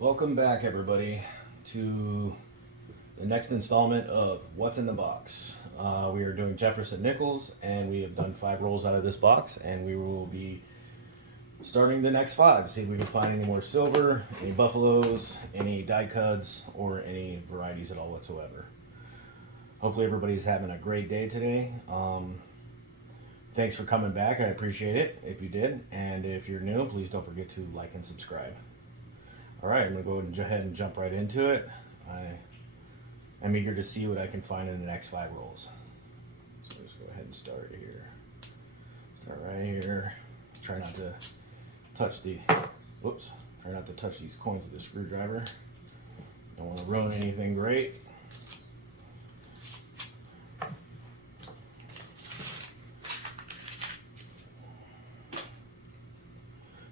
Welcome back, everybody, to the next installment of What's in the Box. We are doing Jefferson nickels, and we have done 5 rolls out of this box, and we will be starting the next 5. See if we can find any more silver, any buffaloes, any die cuts, or any varieties at all whatsoever. Hopefully everybody's having a great day today. Thanks for coming back. I appreciate it if you did. And if you're new, please don't forget to like and subscribe. All right, I'm going to go ahead and jump right into it. I'm eager to see what I can find in the next 5 rolls. So let's go ahead and start here. Start right here. Try not to touch try not to touch these coins with a screwdriver. Don't want to ruin anything great.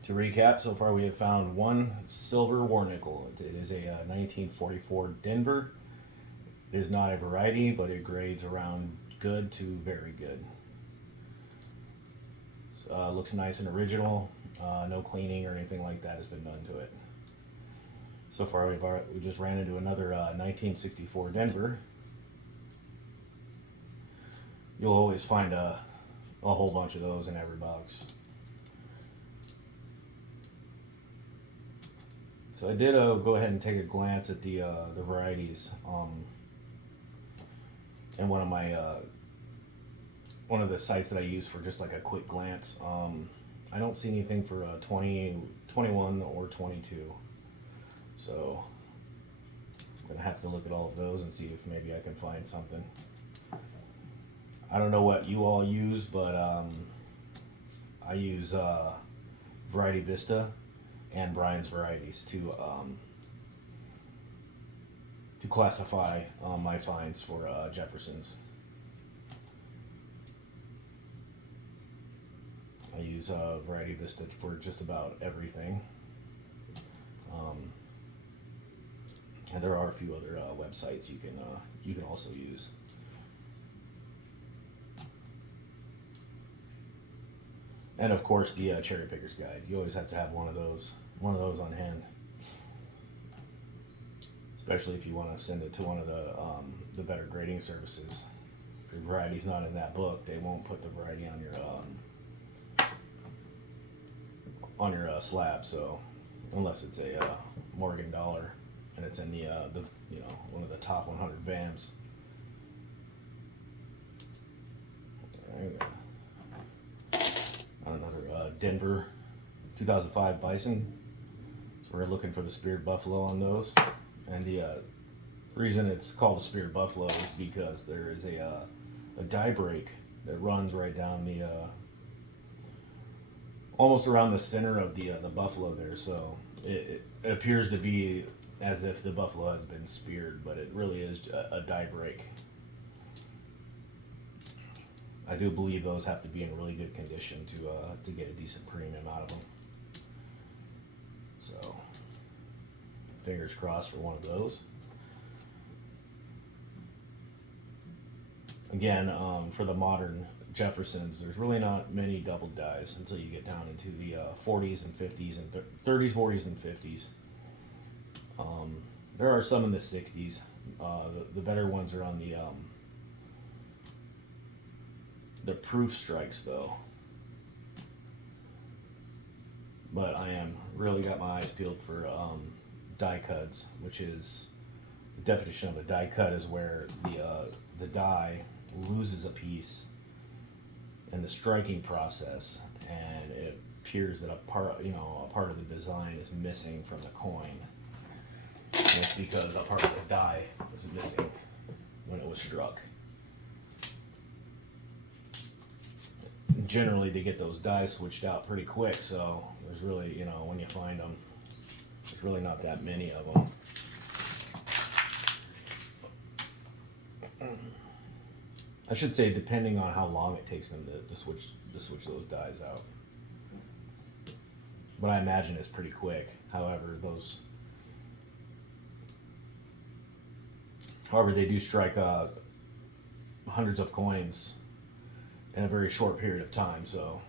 To recap, so far we have found 1 silver war nickel. It is a 1944 Denver. It is not a variety, but it grades around good to very good. Looks nice and original. No cleaning or anything like that has been done to it. So far we just ran into another 1964 Denver. You'll always find a whole bunch of those in every box. So I did go ahead and take a glance at the varieties, and one of the sites that I use for just like a quick glance. I don't see anything for 20, 21, or 22. So I'm gonna have to look at all of those and see if maybe I can find something. I don't know what you all use, but I use Variety Vista and Brian's Varieties to classify my finds for Jefferson's. I use Variety Vista for just about everything, and there are a few other websites you can also use. And of course, the Cherry Picker's Guide. You always have to have one of those on hand, especially if you want to send it to one of the better grading services. If your variety's not in that book, they won't put the variety on your slab. So unless it's a Morgan Dollar and it's in the one of the top 100 VAMs. Another Denver 2005 Bison. We're looking for the speared buffalo on those, and the reason it's called a speared buffalo is because there is a die break that runs right down the almost around the center of the buffalo there. So it appears to be as if the buffalo has been speared, but it really is a die break. I do believe those have to be in really good condition to get a decent premium out of them. So, fingers crossed for one of those. Again, for the modern Jeffersons, there's really not many double dies until you get down into the 40s and 50s and 30s, 40s, and 50s. There are some in the 60s. The better ones are on the proof strikes though. But I am really got my eyes peeled for die cuts, which is the definition of a die cut is where the die loses a piece in the striking process, and it appears that a part of the design is missing from the coin. And it's because a part of the die was missing when it was struck. Generally they get those dies switched out pretty quick, so there's really, when you find them, there's really not that many of them. I should say depending on how long it takes them to switch those dies out, but I imagine it's pretty quick. However, they do strike hundreds of coins in a very short period of time, so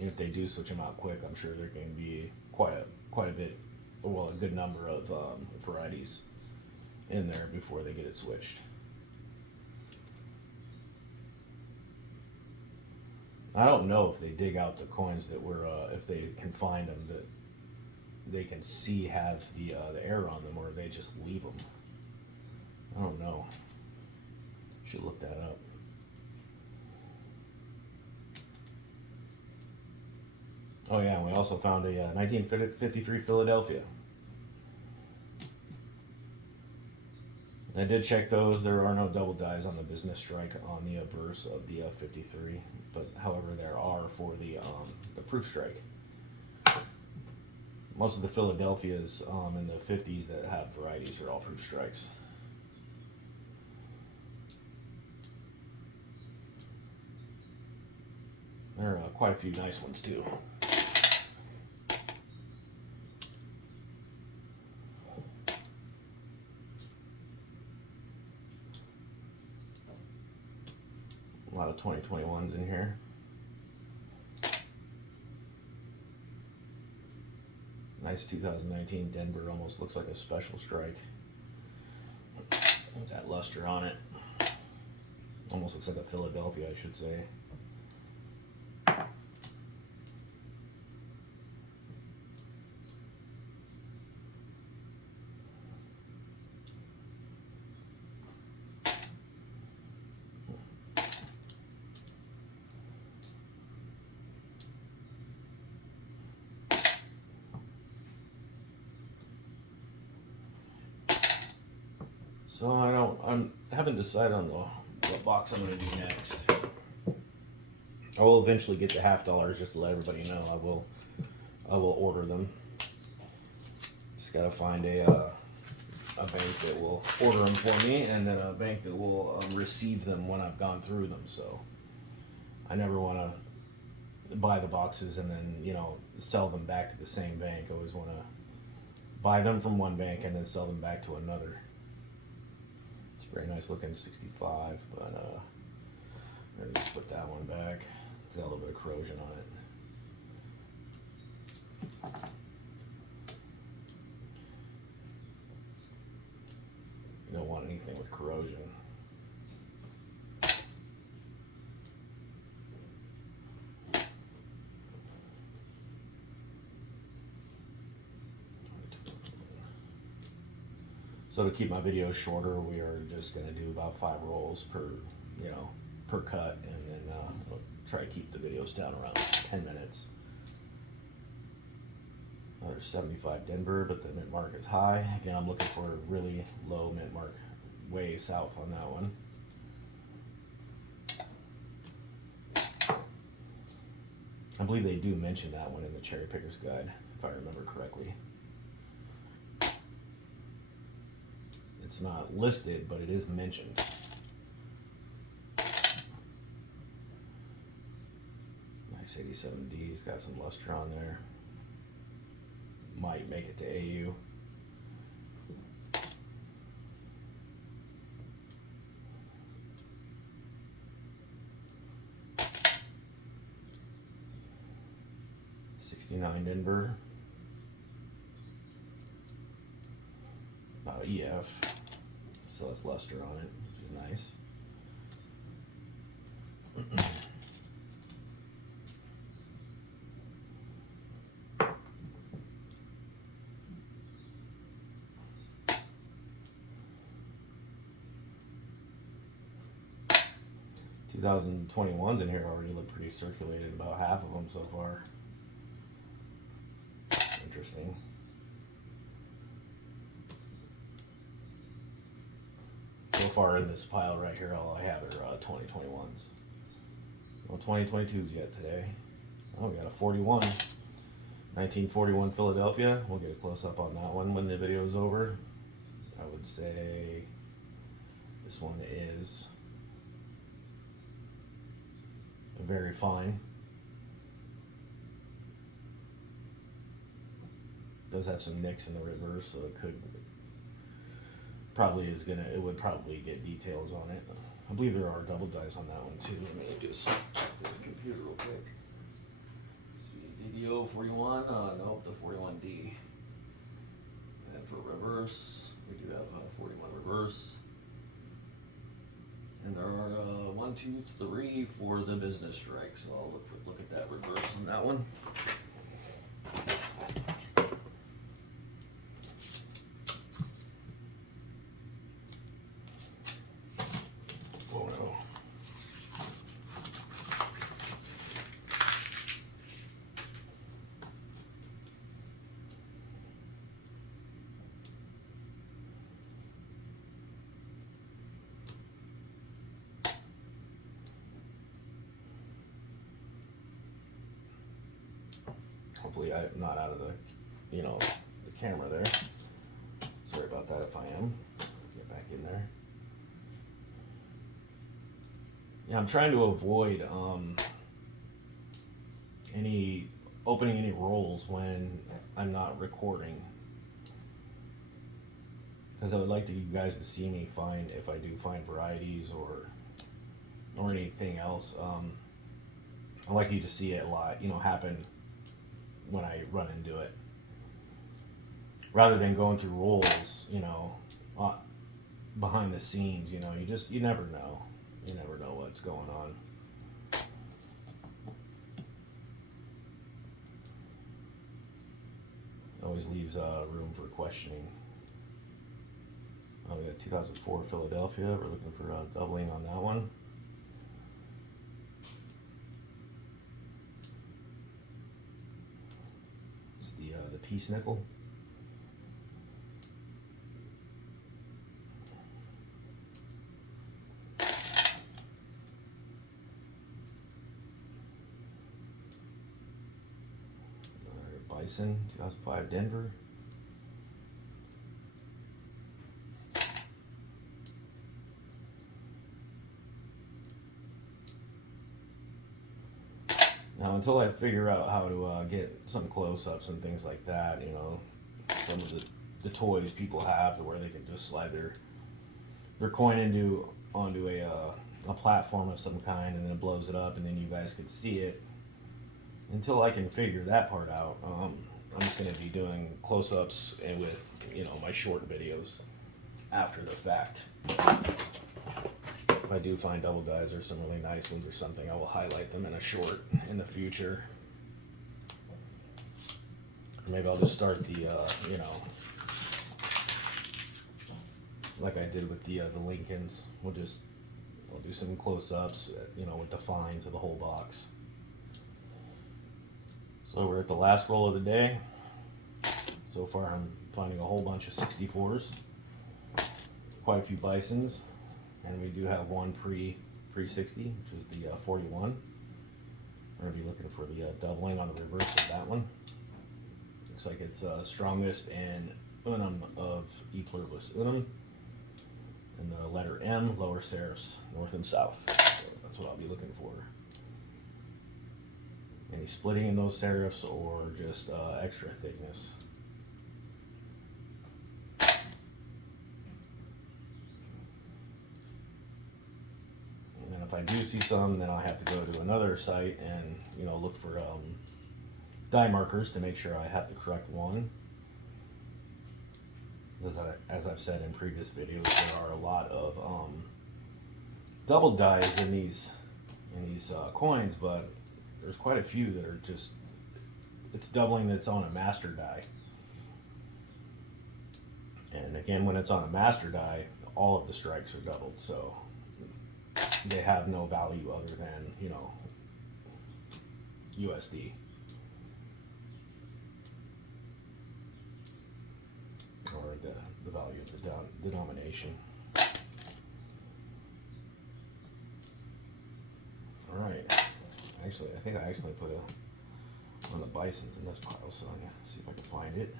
if they do switch them out quick, I'm sure there can be quite a bit well, a good number of varieties in there before they get it switched. I don't know if they dig out the coins that were, if they can find them that they can see have the error on them, or they just leave them. I don't know. Should look that up. Oh yeah, and we also found a 1953 Philadelphia. And I did check those. There are no double dies on the business strike on the verse of the 53, but however there are for the proof strike. Most of the Philadelphias in the 50s that have varieties are all proof strikes. There are quite a few nice ones too. A lot of 2021s in here. Nice 2019 Denver, almost looks like a special strike. With that luster on it. Almost looks like a Philadelphia, I should say. So I haven't decided on what box I'm going to do next. I will eventually get the $50 just to let everybody know. I will order them. Just got to find a bank that will order them for me, and then a bank that will receive them when I've gone through them. So I never want to buy the boxes and then, you know, sell them back to the same bank. I always want to buy them from one bank and then sell them back to another. Very nice looking 65, but I'm gonna just put that one back. It's got a little bit of corrosion on it. You don't want anything with corrosion. So to keep my videos shorter, we are just going to do about 5 rolls per cut, and then we'll try to keep the videos down around 10 minutes. Another 75 Denver, but the mint mark is high. Again, I'm looking for a really low mint mark, way south on that one. I believe they do mention that one in the Cherry Picker's Guide, if I remember correctly. It's not listed, but it is mentioned. Nice 87D, it's got some luster on there. Might make it to AU. '69 Denver. About EF. So it's luster on it, which is nice. 2021s in here already look pretty circulated, about half of them so far. Interesting. So far in this pile right here, all I have are 2021s. No 2022s yet today. Oh, we got a 41. 1941 Philadelphia. We'll get a close up on that one when the video is over. I would say this one is very fine. Does have some nicks in the reverse, so it could it would probably get details on it. I believe there are double dies on that one too. Let me just check the computer real quick. See, DDO 41. Nope, the 41D. 2, 3 for the business strike. So I'll look at that reverse on that one. Oh no. Hopefully I'm not out of the, the camera there. Sorry about that if I am. Get back in there. Yeah, I'm trying to avoid opening any rolls when I'm not recording, because I would like you guys to see me find, if I do find varieties or anything else. I'd like you to see it live, happen when I run into it, rather than going through rolls, behind the scenes. You never know. You never know what's going on. Always leaves room for questioning. Oh, we got 2004 Philadelphia. We're looking for doubling on that one. It's the piece nickel. Bison, 2005 Denver. Now, until I figure out how to get some close-ups and things like that, some of the toys people have, to where they can just slide their coin onto a platform of some kind, and then it blows it up, and then you guys could see it. Until I can figure that part out, I'm just going to be doing close-ups and with my short videos after the fact. If I do find double guys or some really nice ones or something, I will highlight them in a short in the future. Or maybe I'll just start the like I did with the Lincolns. I'll do some close-ups, with the finds of the whole box. So we're at the last roll of the day. So far I'm finding a whole bunch of 64s, quite a few Bisons, and we do have one pre-60, which is the 41. We're going to be looking for the doubling on the reverse of that one. Looks like it's strongest in unum of E pluribus unum, and the letter M, lower serifs, north and south. So that's what I'll be looking for. Any splitting in those serifs or just extra thickness. And then if I do see some, then I'll have to go to another site and look for die markers to make sure I have the correct one. As I've said in previous videos, there are a lot of double dies in these coins, but there's quite a few that are just, it's doubling that's on a master die. And again, when it's on a master die, all of the strikes are doubled, so they have no value other than, USD. Or the value of the denomination. Alright. Actually, I think I accidentally put one of the Bisons in this pile, so I'm going to see if I can find it.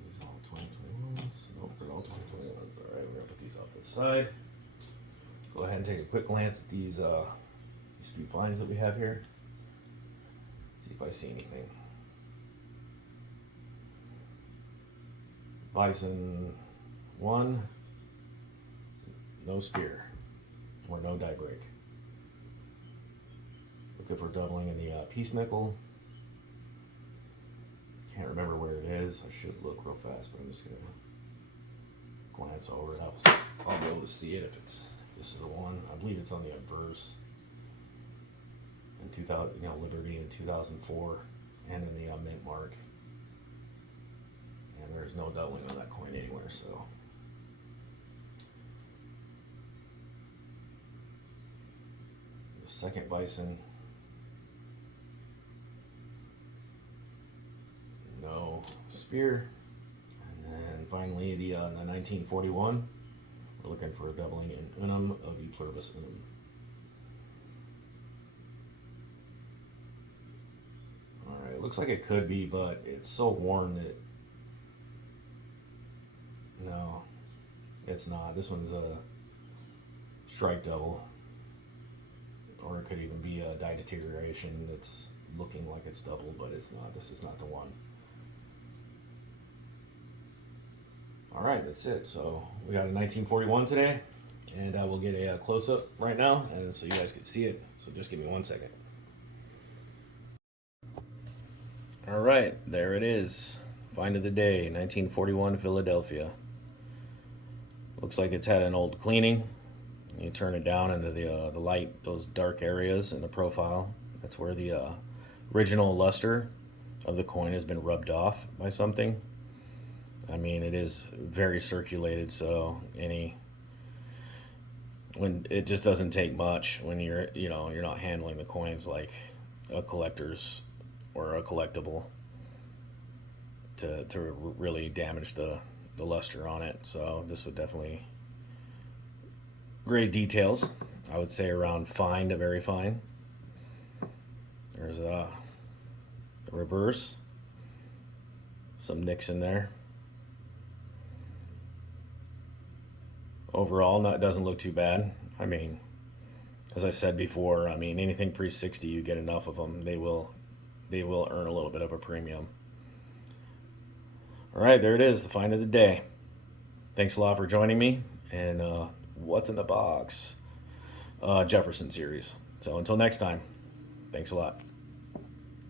These are all 2021s. Nope, they're all 2021s. Alright, we're going to put these off to the side. Go ahead and take a quick glance at these few finds that we have here. See if I see anything. Bison 1. No spear, or no die break. Looking for doubling in the piece nickel. Can't remember where it is. I should look real fast, but I'm just gonna glance over it. I'll be able to see it if this is the one. I believe it's on the obverse in 2000, Liberty in 2004, and in the mint mark. And there's no doubling on that coin anywhere, so. The second bison. No spear. And then finally the 1941. We're looking for a doubling in unum of e pluribus unum. Alright, it looks like it could be, but it's so worn that no, it's not. This one's a strike double. Or it could even be a die deterioration that's looking like it's doubled, but it's not. This is not the one. Alright, that's it. So we got a 1941 today, and I will get a close-up right now, and so you guys can see it. So just give me 1 second. Alright, there it is. Find of the day, 1941 Philadelphia. Looks like it's had an old cleaning. You turn it down into the light, those dark areas in the profile. That's where the original luster of the coin has been rubbed off by something. I mean, it is very circulated, so when it just doesn't take much when you're not handling the coins like a collector's or a collectible to really damage the luster on it. So this would definitely. Great details, I would say around fine to very fine. There's the reverse, some nicks in there. Overall, it doesn't look too bad. I mean, as I said before, I mean anything pre-60, you get enough of them, they will earn a little bit of a premium. All right, there it is, the find of the day. Thanks a lot for joining me, and what's in the box? Jefferson Series. So until next time, thanks a lot.